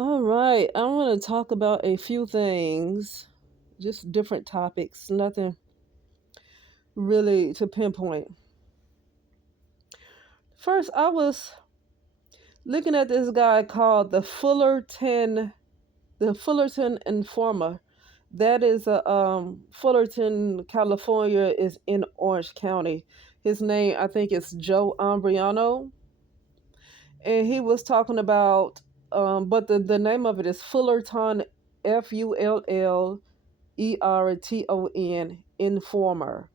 All right, I want to talk about a few things, just different topics, nothing really to pinpoint. First, I was looking at this guy called the Fullerton Informer. That is a Fullerton, California is in Orange County. His name, I think, is Joe Ambriano, and he was talking about, but the name of it is Fullerton, Fullerton Informer.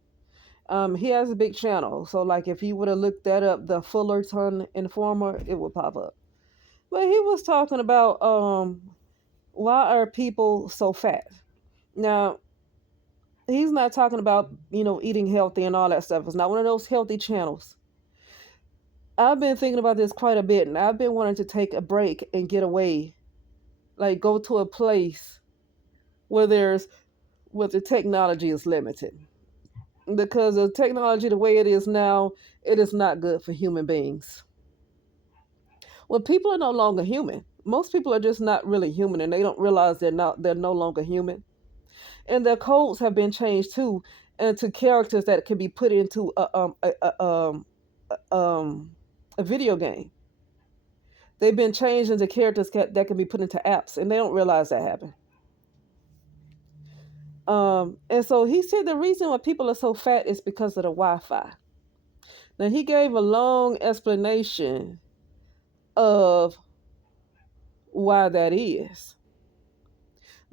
He has a big channel, so like if you would have looked that up, the Fullerton Informer, it would pop up. But he was talking about why are people so fat? Now he's not talking about eating healthy and all that stuff. It's not one of those healthy channels. I've been thinking about this quite a bit, and I've been wanting to take a break and get away, like go to a place where the technology is limited, because the technology the way it is now, it is not good for human beings. Well, people are no longer human. Most people are just not really human, and they don't realize they're no longer human. And their codes have been changed too, into characters that can be put into a video game. They've been changed into characters that can be put into apps, and they don't realize that happened. And so he said the reason why people are so fat is because of the Wi-Fi. Now he gave a long explanation of why that is.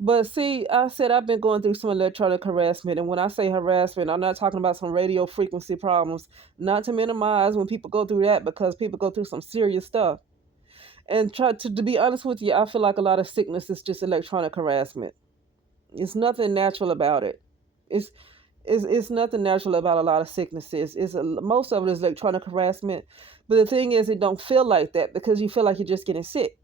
But see, I said I've been going through some electronic harassment, and when I say harassment, I'm not talking about some radio frequency problems. Not to minimize when people go through that, because people go through some serious stuff. And to be honest with you, I feel like a lot of sickness is just electronic harassment. It's nothing natural about it. It's it's nothing natural about a lot of sicknesses. Most of it is electronic harassment, but the thing is, it don't feel like that because you feel like you're just getting sick.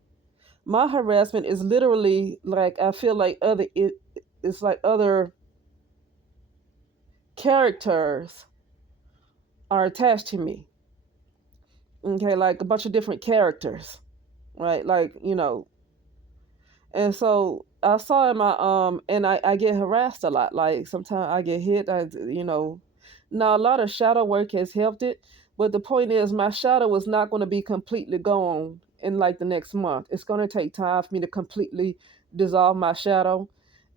My harassment is literally like I feel like it's like other characters are attached to me. Okay, like a bunch of different characters, right? Like and so I saw in my and I get harassed a lot. Like sometimes I get hit. Now a lot of shadow work has helped it, but the point is my shadow is not going to be completely gone in like the next month. It's going to take time for me to completely dissolve my shadow,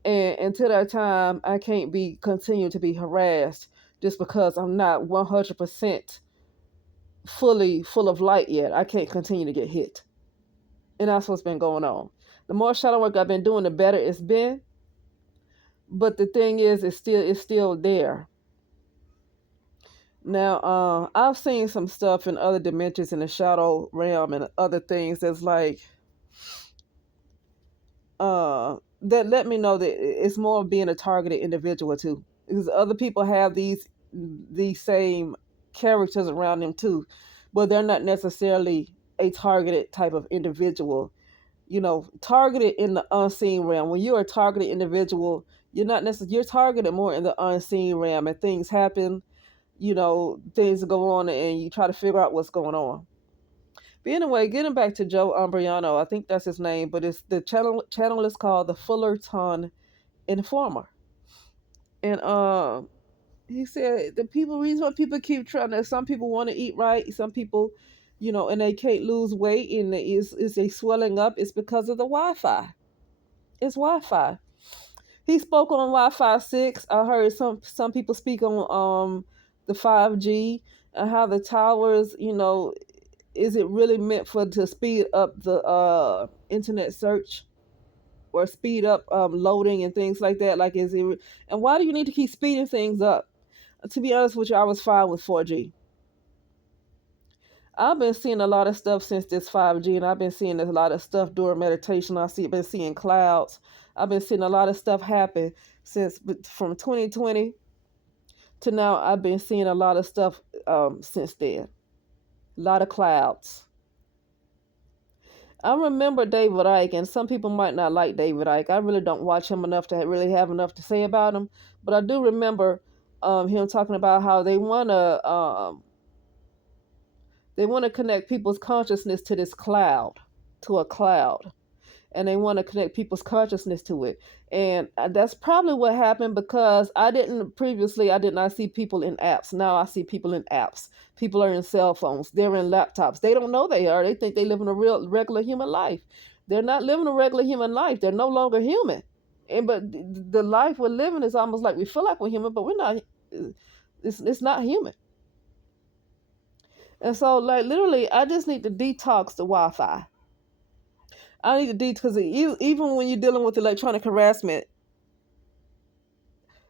and until that time, I can't be continue to be harassed just because I'm not 100% fully full of light yet. I can't continue to get hit, and that's what's been going on. The more shadow work I've been doing, the better it's been. But the thing is, it's still there. Now, I've seen some stuff in other dimensions in the shadow realm and other things that's like that let me know that it's more of being a targeted individual too, because other people have these same characters around them too, but they're not necessarily a targeted type of individual. Targeted in the unseen realm. When you're a targeted individual, you're targeted more in the unseen realm, and things happen. Things go on, and you try to figure out what's going on. But anyway, getting back to Joe Umbriano, I think that's his name, but it's the channel is called the Fullerton Informer, and he said the reason why people keep trying to, some people want to eat right, some people, and they can't lose weight, and is they swelling up. It's because of the Wi-Fi. It's Wi-Fi. He spoke on Wi-Fi 6. I heard some people speak on the 5G, and how the towers, is it really meant for to speed up the internet search, or speed up loading and things like that? Like, and why do you need to keep speeding things up? To be honest with you, I was fine with 4G. I've been seeing a lot of stuff since this 5G, and I've been seeing a lot of stuff during meditation. Been seeing clouds. I've been seeing a lot of stuff happen since from 2020 to now. I've been seeing a lot of stuff since then. A lot of clouds. I remember David Icke, and some people might not like David Icke. I really don't watch him enough to really have enough to say about him, but I do remember him talking about how they want to connect people's consciousness to this cloud, to a cloud. and they want to connect people's consciousness to it. And that's probably what happened, because I did not see people in apps. Now I see people in apps. People are in cell phones, they're in laptops. They don't know they are. They think they live in a real regular human life. They're not living a regular human life. They're no longer human. And but the life we're living is almost like we feel like we're human, but we're not. It's not human. And so, like, literally, I just need to detox the Wi-Fi. I need to detox, because even when you're dealing with electronic harassment,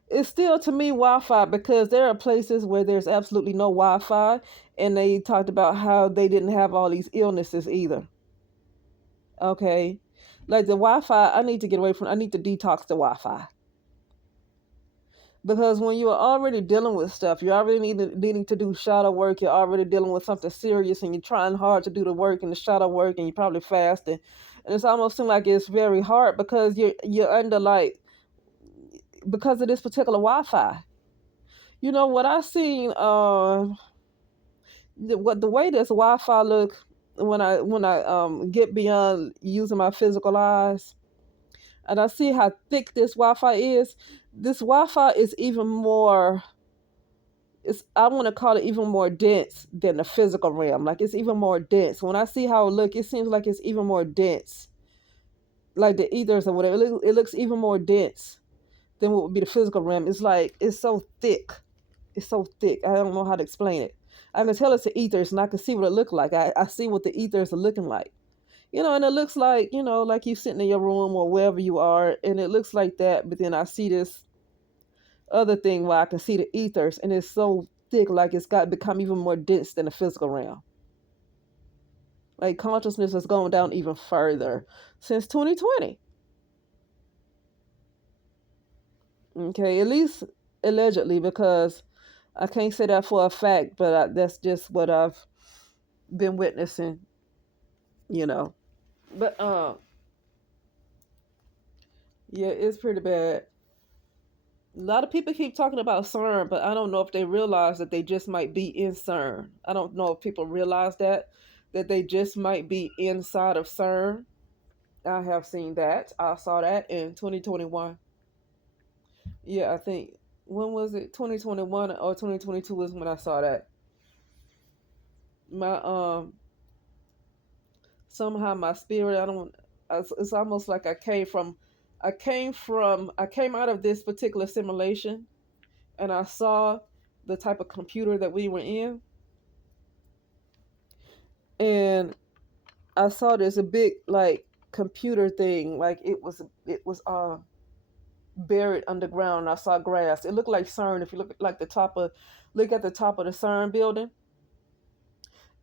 it's still, to me, Wi-Fi, because there are places where there's absolutely no Wi-Fi, and they talked about how they didn't have all these illnesses either. Okay, like the Wi-Fi, I need to get away from. I need to detox the Wi-Fi, because when you're already dealing with stuff, you're already needing to do shadow work. You're already dealing with something serious, and you're trying hard to do the work and the shadow work, and you're probably fasting, and it's almost seems like it's very hard, because you're under, like, because of this particular Wi-Fi. You know what I seen? The way this Wi-Fi look, when I get beyond using my physical eyes, and I see how thick this Wi-Fi is. This Wi-Fi is even more. It's, I want to call it, even more dense than the physical realm. Like, it's even more dense. When I see how it look, it seems like it's even more dense, like the ethers or whatever. It looks even more dense than what would be the physical realm. It's like it's so thick. It's so thick. I don't know how to explain it. I can tell it's the ethers, and I can see what it look like. I see what the ethers are looking like. And it looks like, like you sitting in your room or wherever you are, and it looks like that. But then I see this other thing where I can see the ethers, and it's so thick, like it's got become even more dense than the physical realm. Like, consciousness has gone down even further since 2020. Okay, at least allegedly, because I can't say that for a fact, but that's just what I've been witnessing. You know, but yeah, it's pretty bad. A lot of people keep talking about CERN, but I don't know if they realize that they just might be in CERN. I don't know if people realize that they just might be inside of CERN. I have seen that. I saw that in 2021. Yeah, I think, when was it? 2021 or 2022 was when I saw that. My somehow my spirit, I don't, it's almost like I came out of this particular simulation, and I saw the type of computer that we were in, and I saw this a big, like, computer thing, like it was buried underground. I saw grass. It looked like CERN. If you look at the top of the CERN building,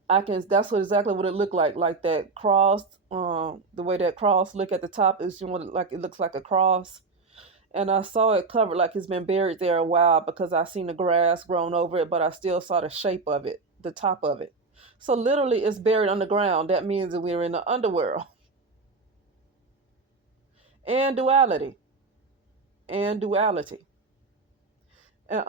I can. That's what exactly what it looked like that cross. The way that cross look at the top is, like, it looks like a cross. And I saw it covered, like it's been buried there a while, because I seen the grass grown over it, but I still saw the shape of it, the top of it. So literally, it's buried underground. That means that we're in the underworld. And duality, and duality, and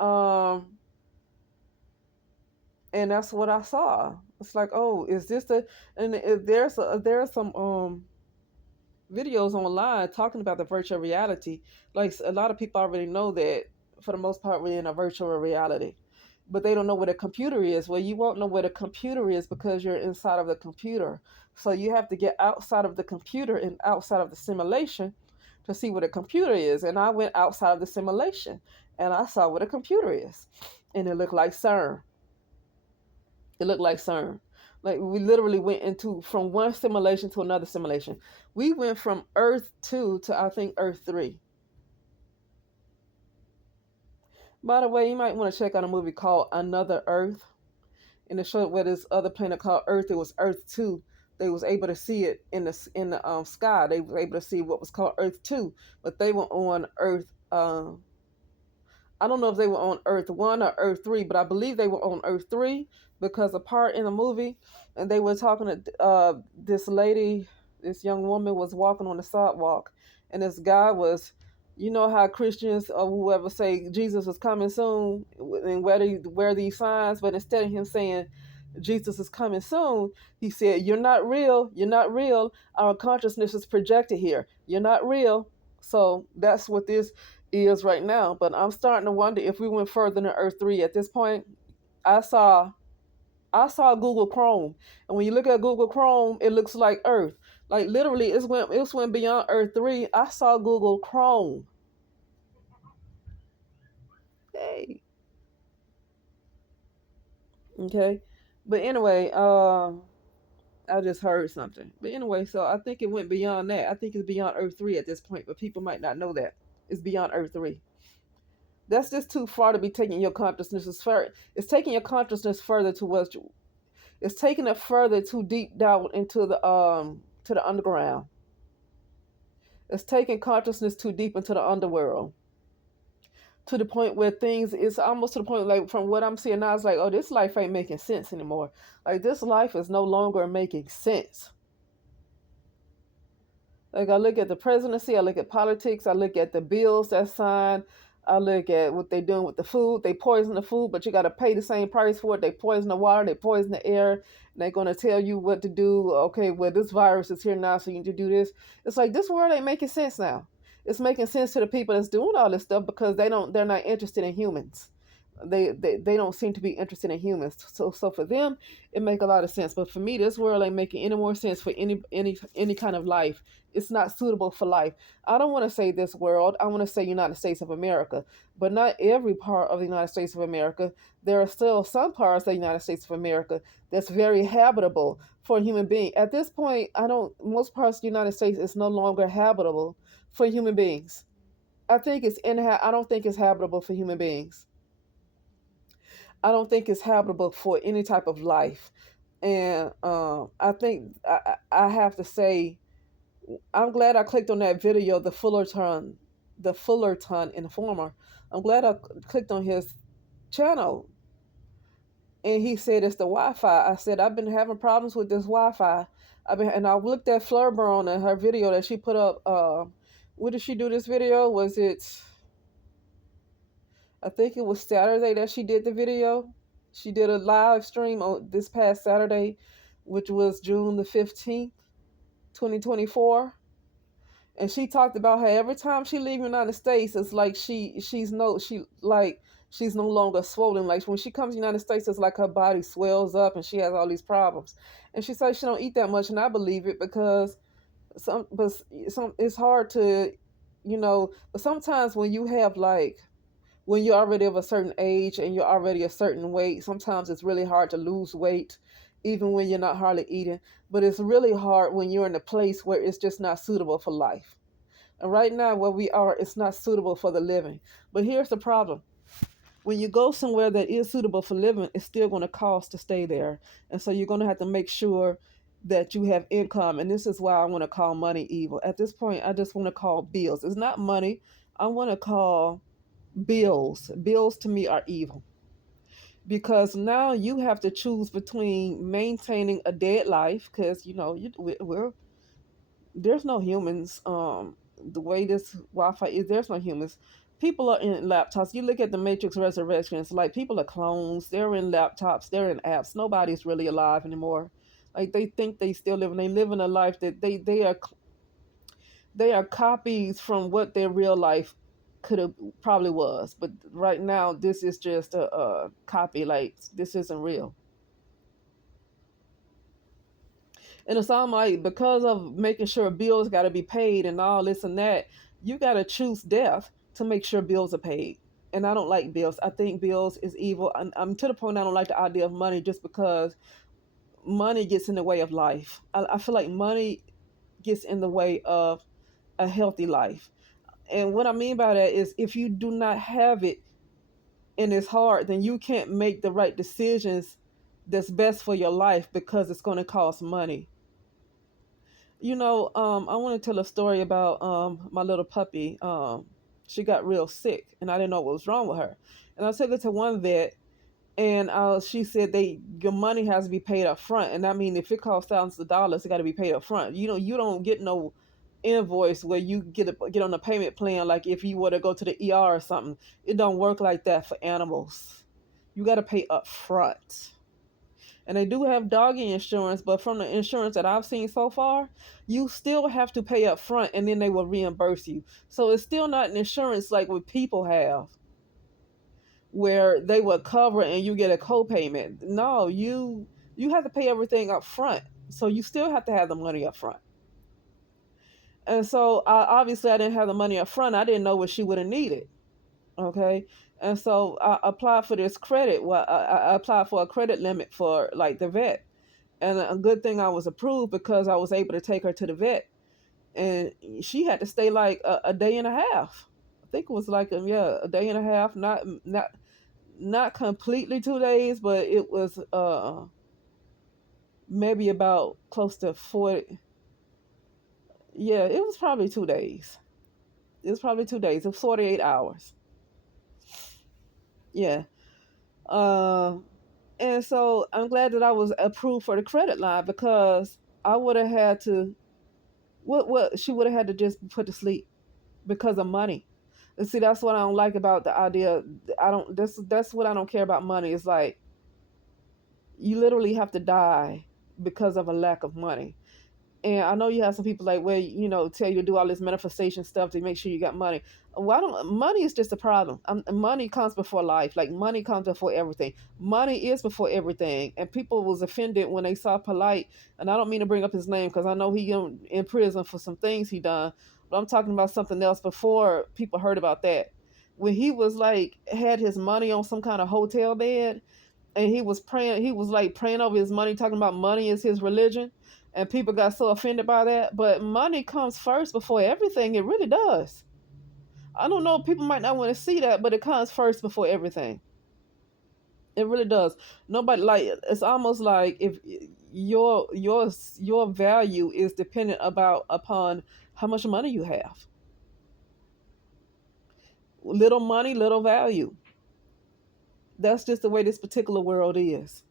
that's what I saw. It's like, oh, is this the? And there's some videos online talking about the virtual reality. Like, a lot of people already know that, for the most part, we're in a virtual reality, but they don't know what a computer is. Well, you won't know what a computer is because you're inside of the computer. So you have to get outside of the computer and outside of the simulation to see what a computer is. And I went outside of the simulation, and I saw what a computer is, and it looked like CERN. It looked like CERN. Like, we literally went into from one simulation to another simulation. We went from Earth 2 to, I think, Earth 3. By the way, you might want to check out a movie called Another Earth. And it showed where this other planet called Earth. It was Earth 2. They was able to see it in the sky. They were able to see what was called Earth 2, but they were on Earth. I don't know if they were on Earth 1 or Earth 3, but I believe they were on Earth 3, because a part in the movie, and they were talking to this lady, this young woman was walking on the sidewalk, and this guy was, you know how Christians or whoever say Jesus was coming soon and wear these signs, but instead of him saying Jesus is coming soon, he said, "You're not real. You're not real. Our consciousness is projected here. You're not real." So that's what this is right now. But I'm starting to wonder if we went further than Earth 3 at this point. I saw I saw Google Chrome, and when you look at Google Chrome, it looks like Earth. Like literally, it's went beyond Earth 3. I saw Google Chrome. Hey, okay. But anyway, I just heard something. But anyway, so I think it went beyond that. I think it's beyond Earth 3 at this point, but people might not know that. It's beyond Earth 3. That's just too far to be taking your consciousness as far. It's taking your consciousness further towards. It's taking it further too deep down into the to the underground. It's taking consciousness too deep into the underworld. To the point where things, it's almost to the point, like from what I'm seeing now, it's like, oh, this life ain't making sense anymore. Like this life is no longer making sense. Like I look at the presidency, I look at politics, I look at the bills that's signed, I look at what they're doing with the food. They poison the food, but you got to pay the same price for it. They poison the water, they poison the air, and they're going to tell you what to do. Okay, well, this virus is here now, so you need to do this. It's like this world ain't making sense now. It's making sense to the people that's doing all this stuff because they're not interested in humans. They don't seem to be interested in humans. So for them, it make a lot of sense. But for me, this world ain't making any more sense for any kind of life. It's not suitable for life. I don't want to say this world. I want to say United States of America, but not every part of the United States of America. There are still some parts of the United States of America that's very habitable for a human being. At this point, I don't. Most parts of the United States is no longer habitable for human beings. I don't think it's habitable for human beings. I don't think it's habitable for any type of life. And I think I have to say, I'm glad I clicked on that video, the Fullerton Informer. I'm glad I clicked on his channel, and he said it's the Wi-Fi. I said I've been having problems with this Wi-Fi. And I looked at Flurburn and her video that she put up. What did she do this video? Was it? I think it was Saturday that she did the video. She did a live stream on this past Saturday, which was June the 15th, 2024. And she talked about how every time she leaves the United States, it's like she's no longer swollen. Like when she comes to the United States, it's like her body swells up and she has all these problems. And she says she don't eat that much, and I believe it because some it's hard to, but sometimes when you have like when you're already of a certain age and you're already a certain weight, sometimes it's really hard to lose weight, even when you're not hardly eating. But it's really hard when you're in a place where it's just not suitable for life. And right now, where we are, it's not suitable for the living. But here's the problem. When you go somewhere that is suitable for living, it's still going to cost to stay there. And so you're going to have to make sure that you have income. And this is why I want to call money evil. At this point, I just want to call bills. It's not money. I want to call bills. Bills to me are evil because now you have to choose between maintaining a dead life because we're there's no humans. The way this Wi-Fi is, there's no humans. People are in laptops. You look at the Matrix Resurrections, like people are clones. They're in laptops. They're in apps. Nobody's really alive anymore. Like they think they still live, and they live in a life that they are copies from what their real life could have probably was. But right now, this is just a copy. Like this isn't real. And it's all like because of making sure bills got to be paid and all this and that, you got to choose death to make sure bills are paid. And I don't like bills. I think bills is evil. I'm to the point I don't like the idea of money just because money gets in the way of life. I feel like money gets in the way of a healthy life. And what I mean by that is if you do not have it in its heart, then you can't make the right decisions that's best for your life because it's going to cost money. I want to tell a story about my little puppy. She got real sick, and I didn't know what was wrong with her. And I took her to one vet, and she said your money has to be paid up front, and I mean if it costs thousands of dollars, it got to be paid up front. You don't get no invoice where you get on a payment plan like if you were to go to the ER or something. It don't work like that for animals. You got to pay up front. And they do have doggy insurance, but from the insurance that I've seen so far, you still have to pay up front and then they will reimburse you. So it's still not an insurance like what people have, where they will cover and you get a co-payment. No, you have to pay everything up front. So you still have to have the money up front. And so obviously I didn't have the money up front. I didn't know what she would have needed. Okay. And so I applied for this credit. Well, I applied for a credit limit for like the vet. And a good thing I was approved because I was able to take her to the vet. And she had to stay like a day and a half. I think it was like a day and a half, not completely 2 days, but it was maybe about close to 40. Yeah, it was probably 2 days. It was probably 2 days. It was 48 hours. Yeah. Uh, and so I'm glad that I was approved for the credit line because I would have had to what she would have had to just be put to sleep because of money. And see, that's what I don't like about the idea. I don't. That's what I don't care about money. It's like you literally have to die because of a lack of money. And I know you have some people like, well, tell you to do all this manifestation stuff to make sure you got money. Why don't money is just a problem? Money comes before life. Like money comes before everything. Money is before everything. And people was offended when they saw Polite. And I don't mean to bring up his name because I know he in prison for some things he done. But I'm talking about something else before people heard about that. When he was like had his money on some kind of hotel bed and he was praying, he was like praying over his money, talking about money is his religion, and people got so offended by that. But money comes first before everything. It really does. I don't know, people might not want to see that, but it comes first before everything. It really does. Nobody, like, it's almost like if your value is dependent upon how much money you have. Little money, little value. That's just the way this particular world is.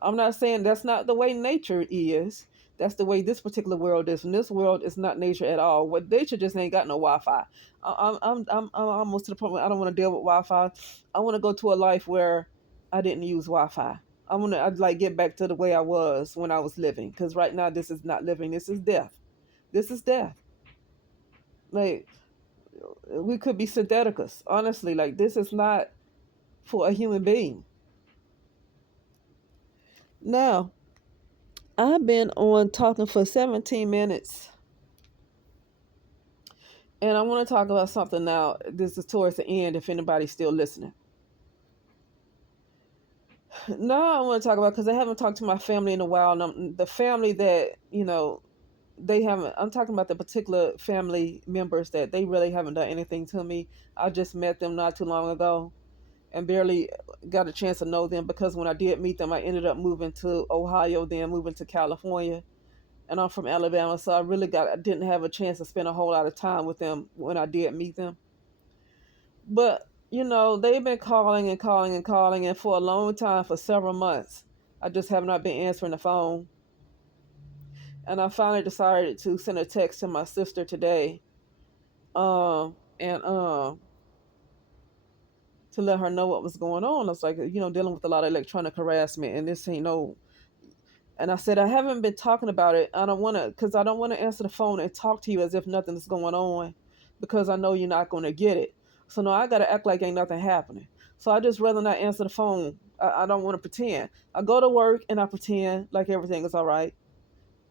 I'm not saying that's not the way nature is. That's the way this particular world is. And this world is not nature at all. What nature just ain't got no Wi-Fi. I'm almost to the point where I don't want to deal with Wi-Fi. I want to go to a life where I didn't use Wi-Fi. I'd like get back to the way I was when I was living. Because right now this is not living. This is death. This is death. Like we could be syntheticus. Honestly, like this is not for a human being. Now, I've been on talking for 17 minutes, and I want to talk about something now. This is towards the end, if anybody's still listening. Now, I want to talk about because I haven't talked to my family in a while, and the family that, they haven't, I'm talking about the particular family members that they really haven't done anything to me. I just met them not too long ago and barely got a chance to know them because when I did meet them, I ended up moving to Ohio, then moving to California, and I'm from Alabama, so I didn't have a chance to spend a whole lot of time with them when I did meet them. But they've been calling and calling and calling, and for a long time, for several months, I just have not been answering the phone. And I finally decided to send a text to my sister today, and to let her know what was going on. I was like, dealing with a lot of electronic harassment, and this ain't no. And I said, I haven't been talking about it. I don't want to, because I don't want to answer the phone and talk to you as if nothing's going on, because I know you're not going to get it. So no, I got to act like ain't nothing happening. So I just rather not answer the phone. I don't want to pretend. I go to work and I pretend like everything is all right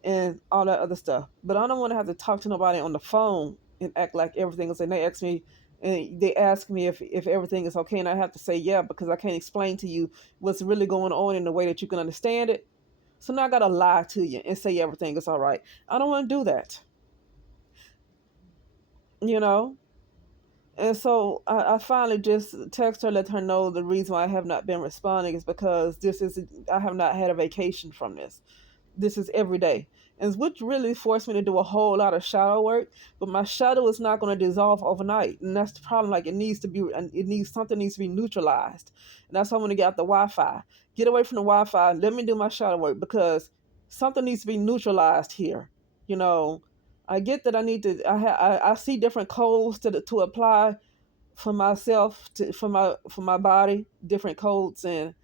and all that other stuff. But I don't want to have to talk to nobody on the phone and act like everything is. And they ask me if everything is okay, and I have to say yeah because I can't explain to you what's really going on in the way that you can understand it. So now I gotta lie to you and say everything is all right. I don't want to do that, you know. And so I finally just text her, let her know the reason why I have not been responding is because I have not had a vacation from this. This is every day. And which really forced me to do a whole lot of shadow work, but my shadow is not going to dissolve overnight, and that's the problem. Like something needs to be neutralized, and that's why I want to get out the Wi-Fi, get away from the Wi-Fi. Let me do my shadow work because something needs to be neutralized here. You know, I get that I need to. I see different codes to apply for myself for my body, different codes, and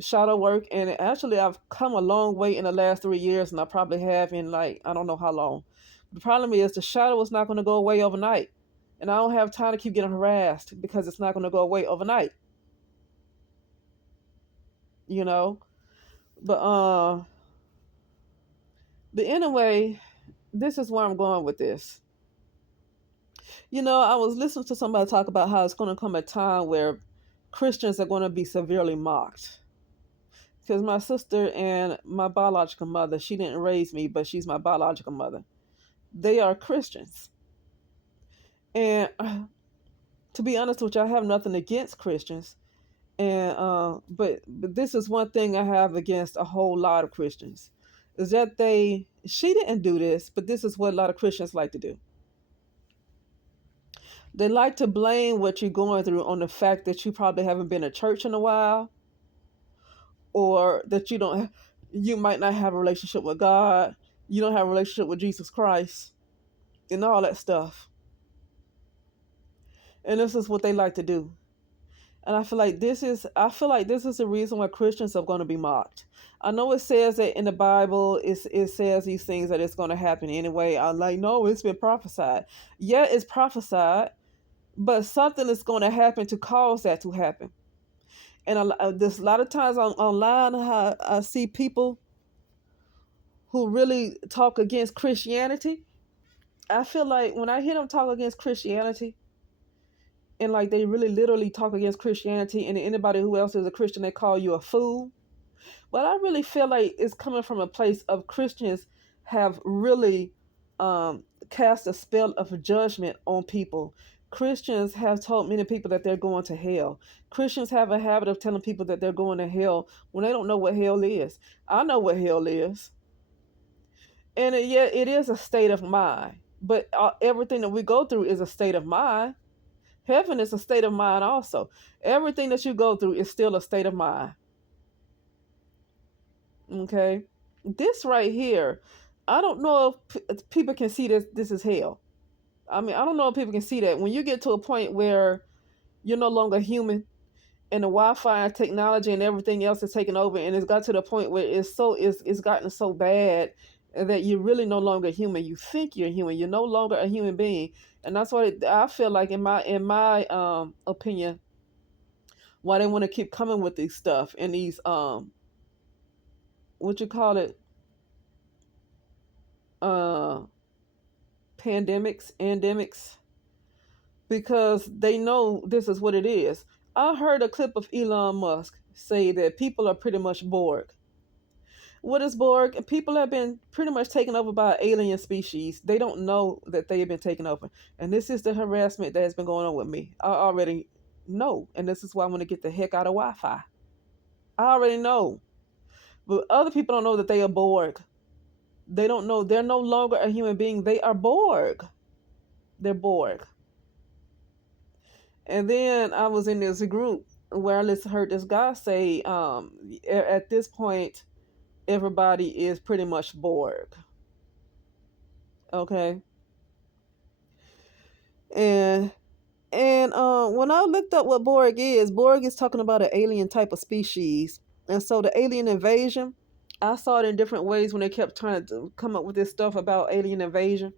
shadow work, and actually I've come a long way in the last 3 years, and I probably have in like I don't know how long. The problem is the shadow is not going to go away overnight, and I don't have time to keep getting harassed because it's not going to go away overnight. You know, but but anyway, this is where I'm going with this. I was listening to somebody talk about how it's going to come a time where Christians are going to be severely mocked. Because my sister and my biological mother, she didn't raise me, but she's my biological mother. They are Christians. And to be honest with you, I have nothing against Christians. And but this is one thing I have against a whole lot of Christians is that she didn't do this, but this is what a lot of Christians like to do. They like to blame what you're going through on the fact that you probably haven't been to church in a while, or that you might not have a relationship with God, you don't have a relationship with Jesus Christ, and all that stuff. And this is what they like to do. And I feel like this is the reason why Christians are going to be mocked. I know it says that in the Bible, it says these things that it's going to happen anyway. I'm like, no, it's been prophesied. Yeah, it's prophesied, but something is going to happen to cause that to happen. And there's a lot of times online, I see people who really talk against Christianity. I feel like when I hear them talk against Christianity, and like they really literally talk against Christianity, and anybody who else is a Christian, they call you a fool. But I really feel like it's coming from a place of Christians have really cast a spell of judgment on people. Christians have told many people that they're going to hell. Christians have a habit of telling people that they're going to hell when they don't know what hell is. I know what hell is. And yeah, it is a state of mind. But everything that we go through is a state of mind. Heaven is a state of mind also. Everything that you go through is still a state of mind. Okay? This right here, I don't know if people can see this is hell. I mean, I don't know if people can see that. When you get to a point where you're no longer human, and the Wi-Fi and technology and everything else is taking over, and it's got to the point where it's gotten so bad that you're really no longer human. You think you're human. You're no longer a human being, and that's what I feel like in my opinion. Why they want to keep coming with these stuff and these what you call it uh endemics, because they know this is what it is. I heard a clip of Elon Musk say that people are pretty much bored. What is Borg? People have been pretty much taken over by alien species. They don't know that they have been taken over. And this is the harassment that has been going on with me. I already know. And this is why I want to get the heck out of Wi Fi. I already know. But other people don't know that they are Borg. They don't know. They're no longer a human being. They are Borg. They're Borg. And then I was in this group where I heard this guy say, at this point, everybody is pretty much Borg. Okay. And when I looked up what Borg is talking about an alien type of species. And so the alien invasion, I saw it in different ways when they kept trying to come up with this stuff about alien invasion.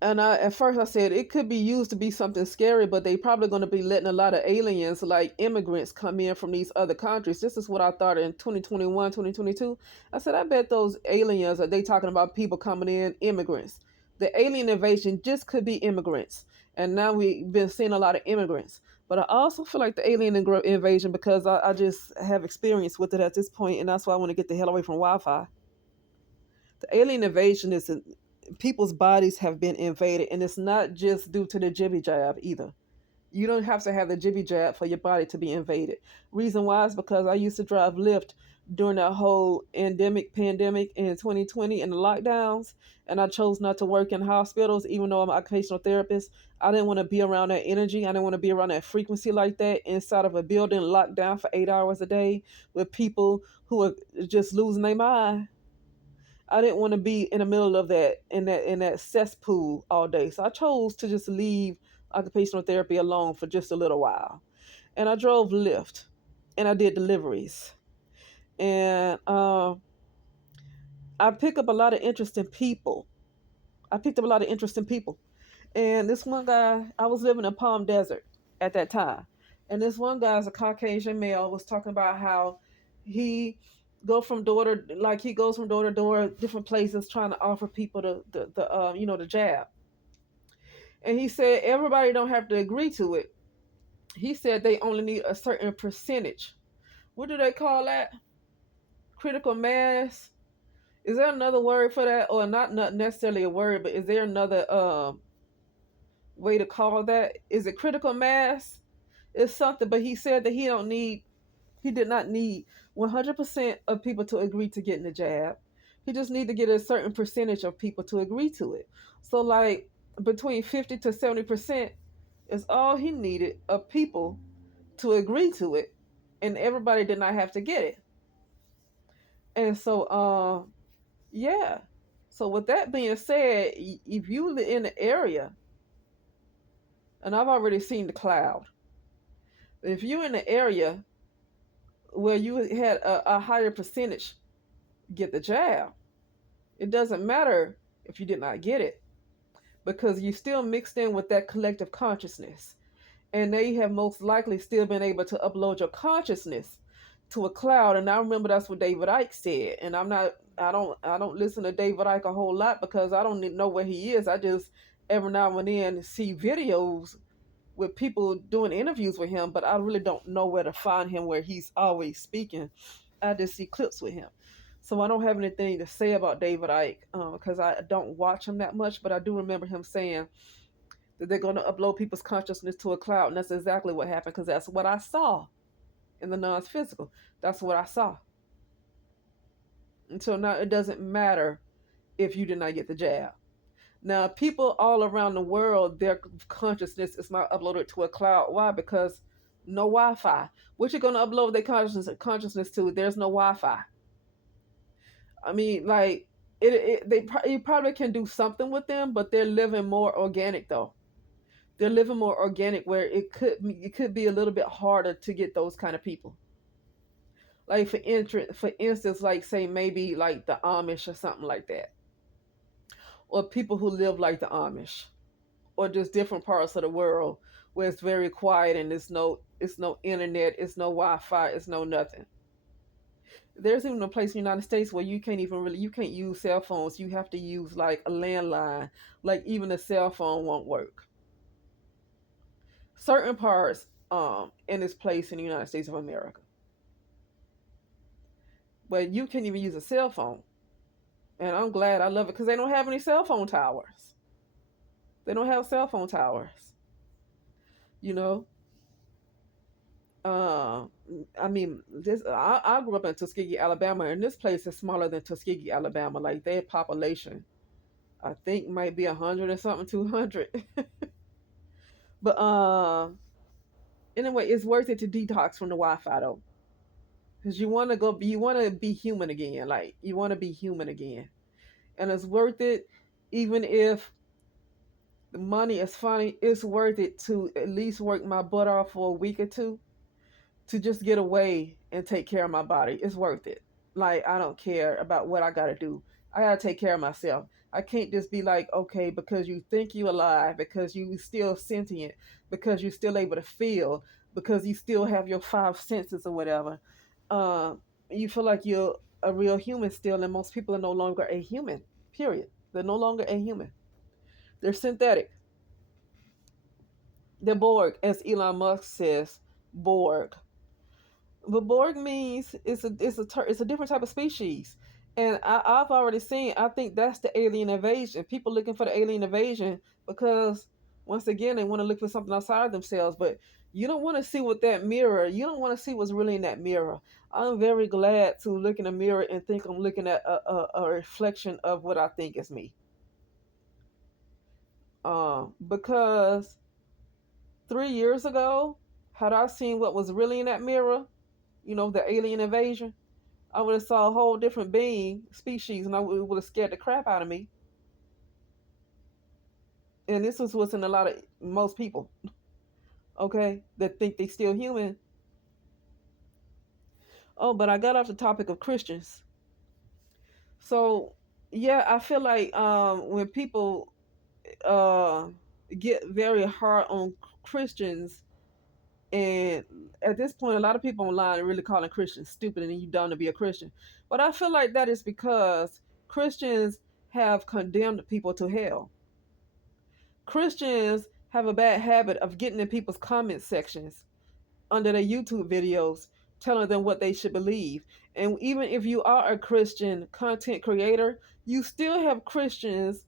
And at first I said it could be used to be something scary, but they probably going to be letting a lot of aliens, like immigrants, come in from these other countries. This is what I thought in 2021, 2022. I said, I bet those aliens are they talking about people coming in, immigrants. The alien invasion just could be immigrants. And now we've been seeing a lot of immigrants. But I also feel like the alien invasion, because I just have experience with it at this point, and that's why I want to get the hell away from Wi-Fi. The alien invasion is people's bodies have been invaded, and it's not just due to the jibby jab either. You don't have to have the jibby jab for your body to be invaded. Reason why is because I used to drive Lyft during that whole pandemic in 2020 and the lockdowns, and I chose not to work in hospitals even though I'm an occupational therapist. I didn't want to be around that energy. I didn't want to be around that frequency like that inside of a building locked down for 8 hours a day with people who are just losing their mind. I didn't want to be in the middle of that cesspool all day. So I chose to just leave occupational therapy alone for just a little while. And I drove Lyft. and I did deliveries. And I pick up a lot of interesting people. I picked up a lot of interesting people. And this one guy, I was living in Palm Desert at that time. And this one guy is a Caucasian male, was talking about how he he goes from door to door, different places, trying to offer people the jab. And he said everybody don't have to agree to it. He said they only need a certain percentage. What do they call that? Critical mass. Is there another word for that, or not necessarily a word, but is there another way to call that? Is it critical mass? It's something, but he said that he did not need 100% of people to agree to getting the jab. He just need to get a certain percentage of people to agree to it. So like between 50 to 70% is all he needed of people to agree to it, and everybody did not have to get it. And so yeah. So with that being said, if you live in the area, and I've already seen the cloud, if you're in the area where you had a higher percentage get the jab, it doesn't matter if you did not get it, because you still mixed in with that collective consciousness, and they have most likely still been able to upload your consciousness to a cloud. And I remember that's what David Icke said. And I don't listen to David Icke a whole lot because I don't know where he is. I just every now and then see videos with people doing interviews with him, but I really don't know where to find him where he's always speaking. I just see clips with him. So I don't have anything to say about David Icke because I don't watch him that much, but I do remember him saying that they're going to upload people's consciousness to a cloud. And that's exactly what happened, because that's what I saw in the non-physical. That's what I saw. Until now, it doesn't matter if you did not get the jab. Now, people all around the world, their consciousness is not uploaded to a cloud. Why? Because no Wi-Fi. What you going to upload their consciousness to? There's no Wi-Fi. I mean, like you probably can do something with them, but they're living more organic though. They're living more organic, where it could be a little bit harder to get those kind of people. Like for instance, like say maybe like the Amish or something like that, or people who live like the Amish, or just different parts of the world where it's very quiet and it's no internet, it's no Wi-Fi, it's no nothing. There's even a place in the United States where you can't use cell phones. You have to use like a landline. Like even a cell phone won't work. Certain parts in this place in the United States of America, but you can't even use a cell phone. And I'm glad, I love it, because they don't have any cell phone towers. They don't have cell phone towers. You know, uh, I mean, I grew up in Tuskegee, Alabama, and this place is smaller than Tuskegee, Alabama. Like their population, I think, might be 100 or something, 200. But anyway, it's worth it to detox from the Wi-Fi though, because you want to be human again. Like you want to be human again, and it's worth it, even if the money is funny. It's worth it to at least work my butt off for a week or two to just get away and take care of my body. It's worth it. Like I don't care about what I gotta do. I gotta take care of myself. I can't just be like, okay, because you think you alive, because you still sentient, because you're still able to feel, because you still have your five senses or whatever. Uh, you feel like you're a real human still, and most people are no longer a human. Period. They're no longer a human. They're synthetic. They're Borg, as Elon Musk says. Borg. But Borg means it's a different type of species, and I've already seen. I think that's the alien invasion. People looking for the alien invasion because once again they want to look for something outside of themselves. But you don't want to see what that mirror. You don't want to see what's really in that mirror. I'm very glad to look in a mirror and think I'm looking at a reflection of what I think is me. Because 3 years ago, had I seen what was really in that mirror, the alien invasion, I would have saw a whole different being species, and it would have scared the crap out of me. And this is what's in a lot of most people, okay, that think they still human. Oh, but I got off the topic of Christians. So yeah, I feel like when people uh get very hard on Christians, and at this point a lot of people online are really calling Christians stupid and you dumb to be a Christian. But I feel like that is because Christians have condemned people to hell. Christians have a bad habit of getting in people's comment sections under their YouTube videos, telling them what they should believe. And even if you are a Christian content creator, you still have Christians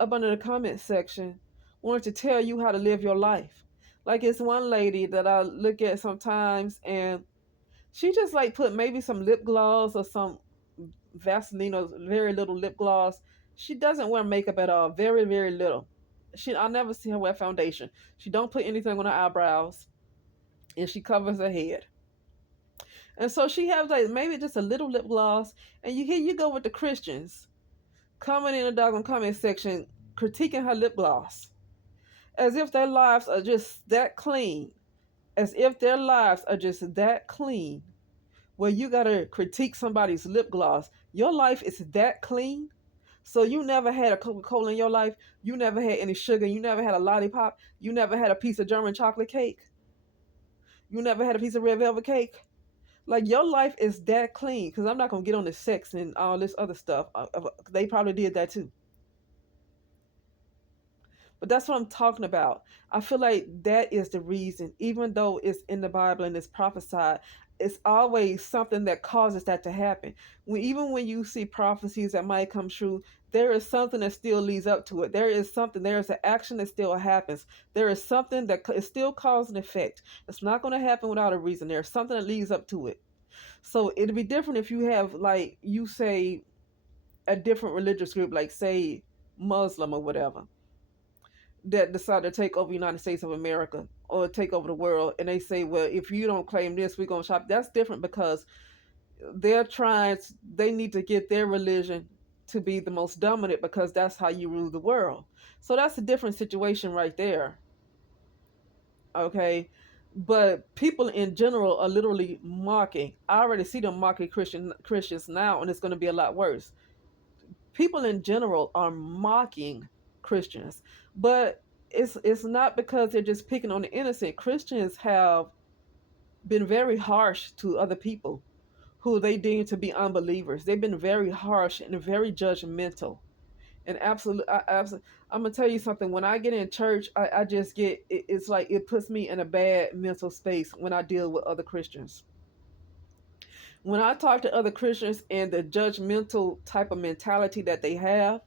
up under the comment section wanting to tell you how to live your life. Like it's one lady that I look at sometimes, and she just like put maybe some lip gloss or some Vaseline or very little lip gloss. She doesn't wear makeup at all, very very little. I never see her wear foundation. She don't put anything on her eyebrows, and she covers her head. And so she has like maybe just a little lip gloss, and here you go with the Christians coming in the doggone comment section critiquing her lip gloss, as if their lives are just that clean, as if their lives are just that clean. Where you gotta critique somebody's lip gloss, your life is that clean. So you never had a Coca-Cola in your life, you never had any sugar, you never had a lollipop, you never had a piece of German chocolate cake, you never had a piece of red velvet cake. Like your life is that clean, because I'm not gonna get on the sex and all this other stuff. They probably did that too, but that's what I'm talking about. I feel like that is the reason, even though it's in the Bible and it's prophesied, it's always something that causes that to happen. Even when you see prophecies that might come true, there is something that still leads up to it. There is an action that still happens. There is something that is still cause and effect. It's not going to happen without a reason. There's something that leads up to it. So it'd be different if you have, like, you say a different religious group, like say Muslim or whatever, that decide to take over the United States of America or take over the world, and they say, well, if you don't claim this, we're gonna shop. That's different because they're trying. They need to get their religion to be the most dominant because that's how you rule the world. So that's a different situation right there. Okay. But people in general are literally mocking. I already see them mocking Christians now, and it's going to be a lot worse. People in general are mocking Christians, but it's not because they're just picking on the innocent. Christians have been very harsh to other people who they deem to be unbelievers. They've been very harsh and very judgmental. And I'm gonna tell you something. When I get in church, I just it's like it puts me in a bad mental space when I deal with other Christians. When I talk to other Christians and the judgmental type of mentality that they have,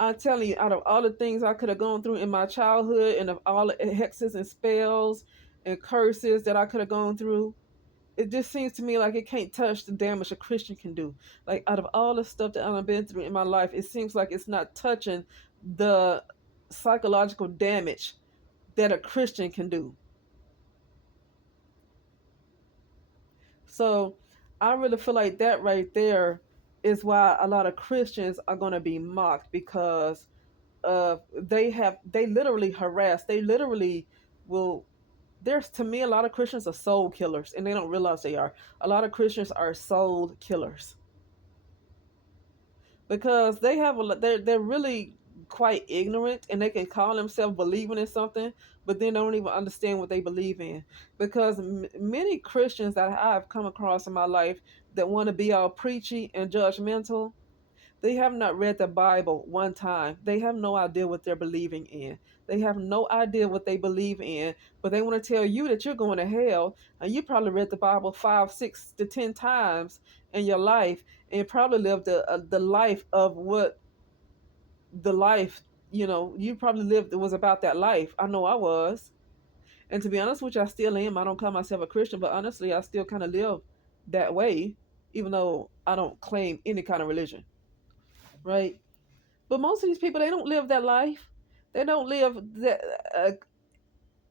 I'm telling you, out of all the things I could have gone through in my childhood, and of all the hexes and spells and curses that I could have gone through, it just seems to me like it can't touch the damage a Christian can do. Like out of all the stuff that I've been through in my life, it seems like it's not touching the psychological damage that a Christian can do. So I really feel like that right there is why a lot of Christians are going to be mocked, because they literally harass, they literally will. There's, to me, a lot of Christians are soul killers and they don't realize they are. A lot of Christians are soul killers because they're really quite ignorant, and they can call themselves believing in something, but then don't even understand what they believe in. Because many Christians that I've come across in my life that want to be all preachy and judgmental, they have not read the Bible one time. They have no idea what they're believing in. They have no idea what they believe in, but they want to tell you that you're going to hell, and you probably read the Bible 5, 6 to 10 times in your life, and probably lived the life of what the life, you probably lived, it was about that life. I know I was. And to be honest with you, I still am. I don't call myself a Christian, but honestly, I still kind of live that way, even though I don't claim any kind of religion, right? But most of these people, they don't live that life. They don't live that.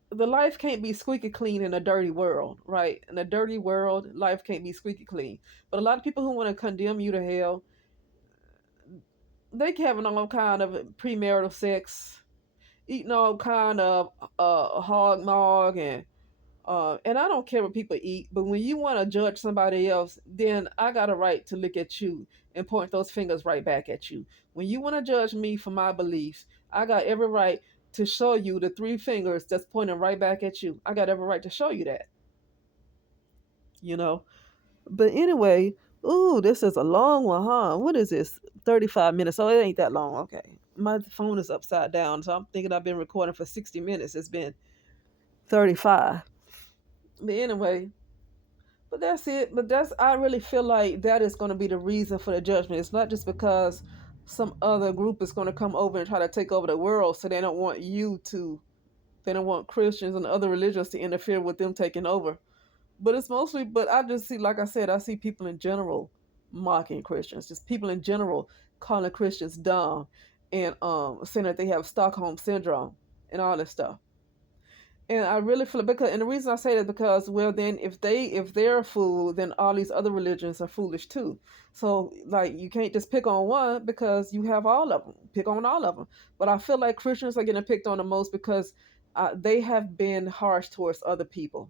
The life can't be squeaky clean in a dirty world, right? In a dirty world, life can't be squeaky clean. But a lot of people who want to condemn you to hell, they having all kind of premarital sex, eating all kind of hog mog and And I don't care what people eat, but when you want to judge somebody else, then I got a right to look at you and point those fingers right back at you. When you want to judge me for my beliefs, I got every right to show you the three fingers that's pointing right back at you. I got every right to show you that, you know. But anyway, ooh, this is a long one, huh? What is this? 35 minutes. Oh, it ain't that long. Okay. My phone is upside down, so I'm thinking I've been recording for 60 minutes. It's been 35. But anyway, but that's it. But that's I really feel like that is going to be the reason for the judgment. It's not just because some other group is going to come over and try to take over the world, so they don't want you to. They don't want Christians and other religions to interfere with them taking over. But it's mostly. But I just see, like I said, I see people in general mocking Christians. Just people in general calling Christians dumb and saying that they have Stockholm syndrome and all this stuff. And I really feel because, and the reason I say that because, well, then if they're a fool, then all these other religions are foolish too. So like you can't just pick on one because you have all of them. Pick on all of them. But I feel like Christians are getting picked on the most because they have been harsh towards other people.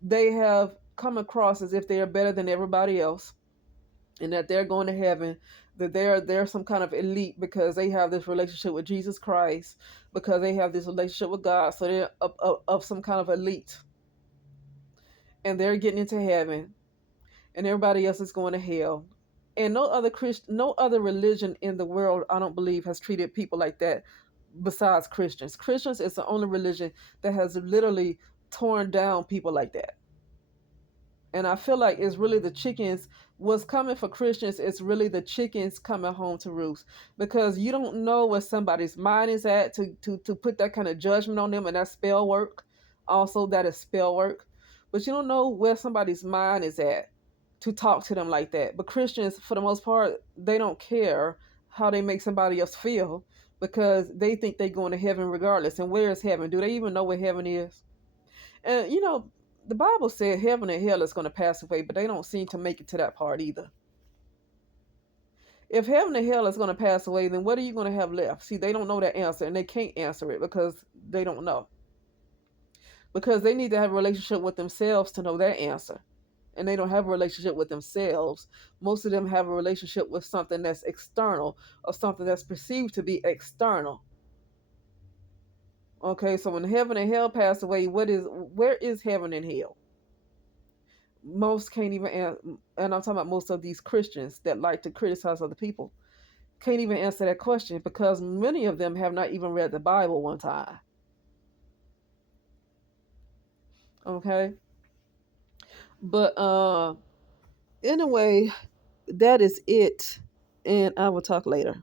They have come across as if they are better than everybody else and that they're going to heaven, that they're some kind of elite because they have this relationship with Jesus Christ, because they have this relationship with God, so they're of some kind of elite, and they're getting into heaven, and everybody else is going to hell. And no other religion in the world, I don't believe, has treated people like that besides Christians. Christians is the only religion that has literally torn down people like that. And I feel like it's really the chickens. What's coming for Christians is really the chickens coming home to roost, because you don't know where somebody's mind is at to put that kind of judgment on them, and that spell work. Also, that is spell work, but you don't know where somebody's mind is at to talk to them like that. But Christians, for the most part, they don't care how they make somebody else feel because they think they're going to heaven regardless. And where is heaven? Do they even know where heaven is? And the Bible said heaven and hell is going to pass away, but they don't seem to make it to that part either. If heaven and hell is going to pass away, then what are you going to have left? See, they don't know that answer, and they can't answer it because they don't know. Because they need to have a relationship with themselves to know that answer. And they don't have a relationship with themselves. Most of them have a relationship with something that's external or something that's perceived to be external. Okay, so when heaven and hell pass away, where is heaven and hell? Most can't even and I'm talking about most of these Christians that like to criticize other people can't even answer that question because many of them have not even read the Bible one time. Okay, but anyway, that is it, and I will talk later.